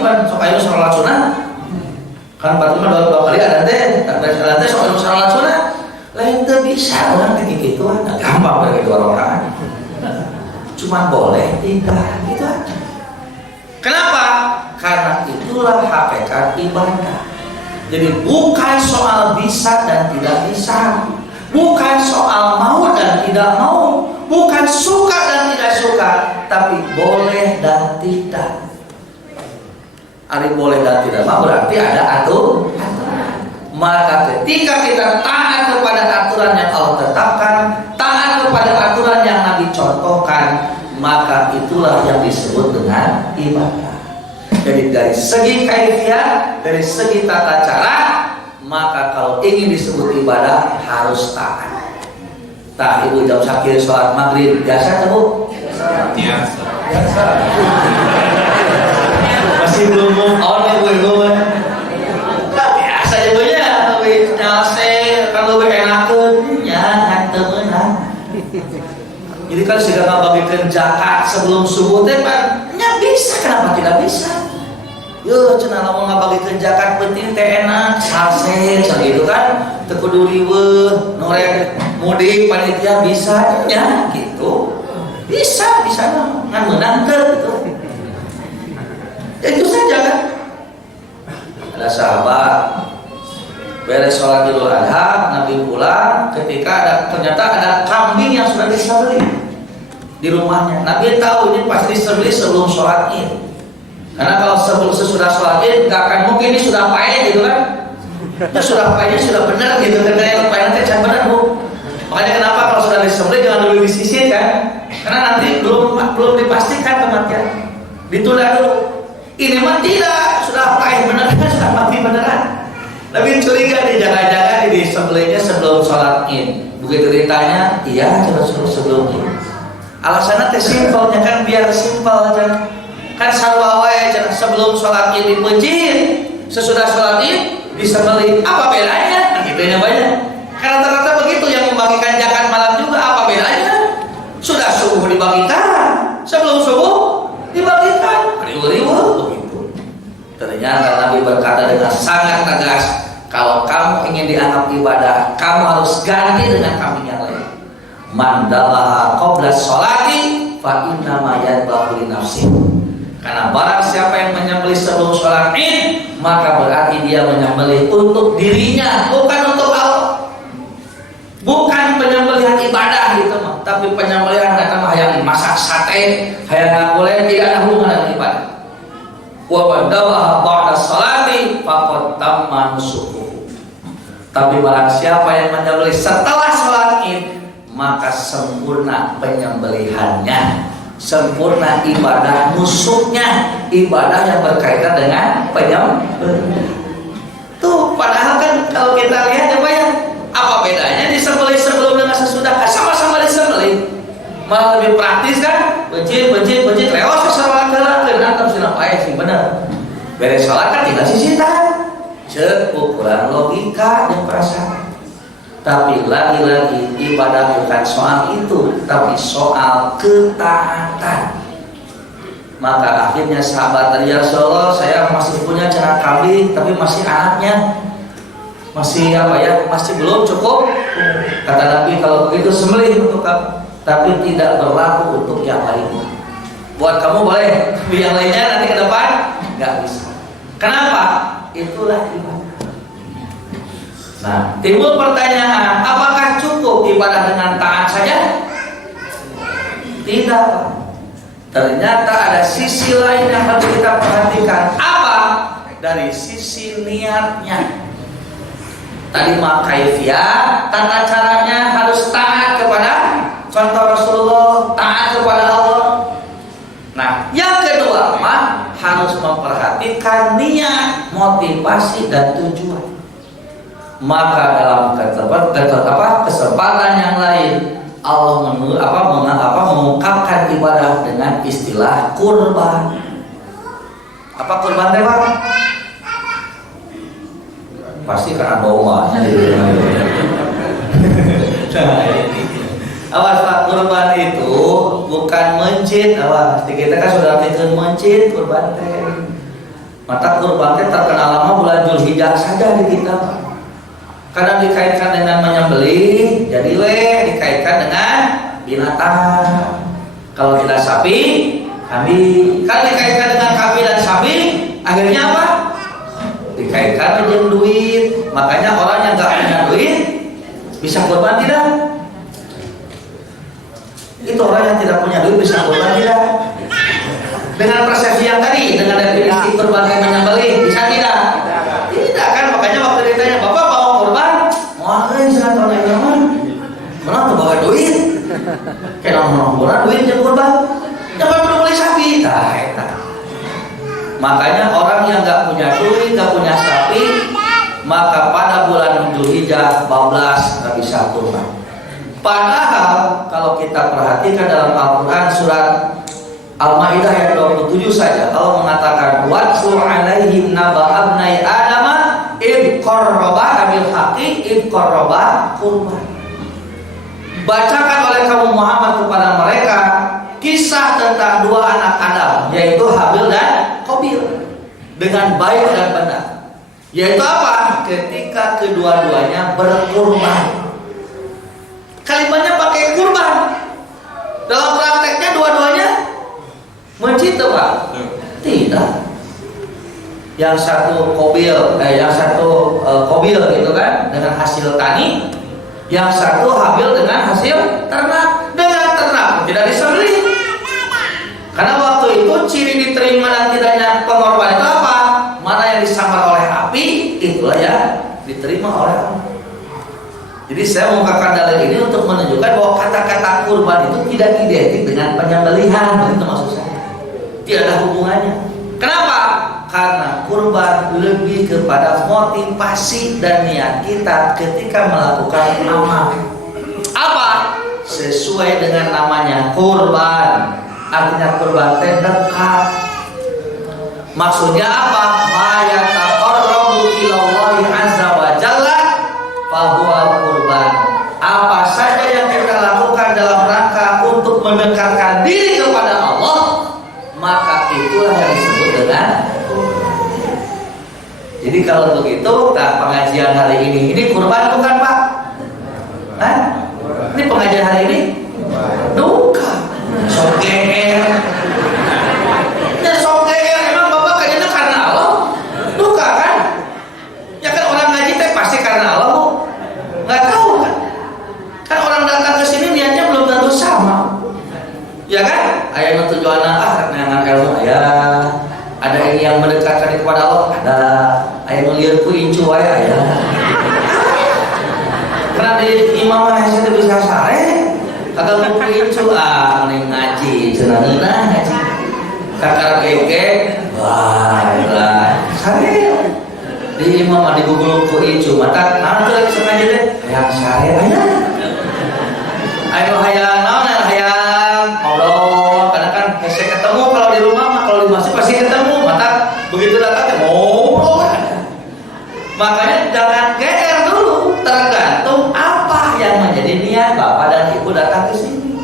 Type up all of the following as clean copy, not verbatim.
pan sok aya salat sunah. Kan berarti mah dua kali ada teh sok salat sunah. Lain teu bisa orang kayak gitu gampang bagi dua orang. Cuma boleh tidak gitu aja. Kenapa? Karena itulah hakikat ibadah. Jadi bukan soal bisa dan tidak bisa, bukan soal mau dan tidak mau, bukan suka dan tidak suka, tapi boleh dan tidak. Ari boleh dan tidak mau berarti ada aturan. Maka ketika kita taat kepada aturan yang Allah tetapkan, taat kepada aturan yang Nabi contohkan, maka itulah yang disebut dengan ibadah. Jadi dari segi kaifiah, dari segi tata cara, maka kalau ingin disebut ibadah harus taat. Tah ibu jam sakit sholat maghrib biasa tuh bu? Biasa. Masih belum move on ya bu? Biasa juga ya, tapi nyase kalau enakeun ya nganteunna. Jadi kan sudah ngabagikan zakat sebelum subuh teh kan nya bisa, kenapa tidak bisa? Yo cenah lamun ngabagikan zakat penting teh enak salse gitu kan teu kudu riweuh norek mudik panitia bisa nya gitu. Bisa ngan meunang teu gitu. Itu saja kan. Ada sahabat beres sholat Idul Adha, Nabi pulang ketika ternyata ada kambing yang sudah disembelih di rumahnya. Nabi tahu ini pasti disembelih sebelum sholat Id. Karena kalau sesudah sholat Id gak akan mungkin ini sudah payah gitu kan. Itu sudah payahnya sudah benar gitu kan, yang payahnya can benar bu. Makanya kenapa kalau sudah disembelih jangan dulu disisir kan? Karena nanti belum dipastikan kematian. Ditunda dulu. Ini mah tidak, sudah payah benar kan, sudah mati beneran. Nabi curiga dijaga-jaga di disembelihnya sebelum sholat Id. Begitu ditanya, iya sebelum Id. Alasannya teh simpelnya kan biar simpel aja. Kan sarua wae sebelum sholat Id dipuncit, sesudah sholat Id disembelih. Apa bedanya? Kan gitunya banyak. Karena ternyata begitu yang membagikan zakat malam juga apa bedanya? Sudah subuh dibagikan, sebelum subuh dibagikan. Ribu-ribu begitu. Ternyata Nabi berkata dengan sangat tegas, kalau kamu ingin dianggap ibadah, kamu harus ganti dengan kambing yang lain. Mandalah qabla sholati fa inna ma yadbahu li nafsi. Karena barang siapa yang menyembelih sebelum sholat Id, maka berarti dia menyembelih untuk dirinya, bukan untuk Allah. Bukan penyembelihan ibadah gitu mah, tapi penyembelihan kata mah yang masak sate, hayang boleh tidak ada hubungan dengan ibadah. Wa badawa ba'da sholati faqad tamma nusukuhu. Tapi barang siapa yang menyembelih setelah sholat Id, maka sempurna penyembelihannya, sempurna ibadah nusuknya, ibadah yang berkaitan dengan penyembelihan. Tuh padahal kan kalau kita lihat apa bedanya disembelih sebelum dengan sesudah? Kan sama-sama disembelih. Malah lebih praktis kan? Bencin reos salat heula keunang terus apa sih bener. Beres salat kan tinggal sisitan. Cek ukuran logika dan perasaan. Tapi lagi-lagi ibadah bukan soal itu, tapi soal ketaatan. Maka akhirnya sahabat tadi, ya Rasulullah, saya masih punya cenah kambing, tapi masih anaknya, masih masih belum cukup. Kata Nabi, kalau begitu sembelih untuk kamu, tapi tidak berlaku untuk yang lainnya. Buat kamu boleh, tapi yang lainnya nanti ke depan nggak bisa. Kenapa? Itulah ibadah. Nah, timbul pertanyaan, apakah cukup ibadah dengan taat saja? Tidak. Ternyata ada sisi lain yang harus kita perhatikan. Apa? Dari sisi niatnya. Tadi mah kaifiah, tata caranya harus taat kepada contoh Rasulullah, taat kepada Allah. Nah, yang kedua mah harus memperhatikan niat, motivasi dan tujuan. Maka dalam kesempatan yang lain Allah mengungkapkan ibadah dengan istilah kurban. Apa kurban teh Pak? Pasti karena doa. Awas Pak, kurban itu bukan mencit. Awas, kita kan sudah bikin mencit kurban teh. Mata kurban terkenal lama bulan Zulhijjah saja di kita, Pak. Karena dikaitkan dengan menyembelih, jadi dikaitkan dengan binatang. Kalau tidak sapi, kambing. Kalau dikaitkan dengan kambing dan sapi, akhirnya apa? Dikaitkan dengan duit. Makanya orang yang nggak punya duit bisa kurban tidak? Itu orang yang tidak punya duit bisa kurban tidak? Dengan persepsi yang tadi, dengan definisi kurban yang menyembelih, bisa tidak? Tidak kan? Makanya waktu ditanya, Bapak mau kurban? Mau aja sana tahun yang mana tuh bawa duit? Kayak orang duit yang kurban? Jangan perlu beli sapi. Nah, makanya orang yang nggak punya duit, nggak punya sapi, maka pada bulan Zulhijjah 14 nggak bisa kurban. Padahal kalau kita perhatikan dalam Al-Quran surat Al-Maidah ayat 27 saja, Allah mengatakan watlu alaihim naba abnai adama id qarraba bil haqqi id qarraba qurban. Bacakan oleh kamu Muhammad kepada mereka kisah tentang dua anak Adam, yaitu Habil dan Qabil, dengan baik dan benar. Yaitu apa? Ketika kedua-duanya berkurban. Kalimatnya pakai kurban. Dalam prakteknya dua-duanya mencita, Pak? Tidak. Yang satu Qabil gitu kan, dengan hasil tani. Yang satu Habil dengan hasil ternak. Dengan ternak tidak disembelih. Karena waktu itu ciri diterima dan tidaknya pengorbanan itu apa? Mana yang disambar oleh api, itulah yang diterima oleh Allah. Jadi saya mengungkapkan dalil ini untuk menunjukkan bahwa kata-kata kurban itu tidak identik dengan penyembelihan. Itu maksud saya. Tidak ada hubungannya. Kenapa? Karena kurban lebih kepada motivasi dan niat kita ketika melakukan amal. Apa? Sesuai dengan namanya kurban. Artinya kurban terdekat. Maksudnya apa? Ma yataqarrabu ilallahi azza wa jalla fahuwa kurban. Apa saja yang kita lakukan dalam rangka untuk mendekatkan diri kepada Allah, maka itulah yang disebut dengan kurban. Jadi kalau begitu, pengajian hari ini kurban bukan, Pak? Hah? Ini pengajian hari ini duka. Sogeer. Ya sogeer, emang Bapak kayaknya karena Allah? Duka kan? Ya kan orang ngaji teh pasti karena Allah, Bu. Nggak tahu kan? Kan orang datang ke sini niatnya belum tentu sama. Ya kan? Aya nu tujuanna dengan ilmu aya. Ada ini yang mendekatkan kepada Allah, ada. Aya nu lieur ku incu wae aya. Karena di imam saya bisa sare. Kagak mau incu mending ngaji, cenah ngaji. Kakak keke, wah, sare. Di imam di gugul ku incu, mata nanti lagi sengaja deh. Hayang sare aya. Ayo hayang naon hayang ngobrol, karena kan hese ketemu kalau di rumah mah, kalau di masjid pasti ketemu. Mata begitu datang ngobrol. Makanya jangan GR dulu, tergantung apa yang menjadi niat Bapak dan Ibu datang ke sini.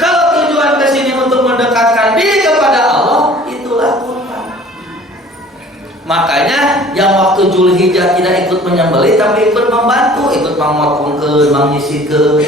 Kalau tujuan ke sini untuk mendekatkan diri kepada Allah, itulah kurban. Makanya yang waktu Zulhijjah tidak ikut menyembelih, tapi ikut membantu, ikut mangmotongkeun, mangnyisikeun,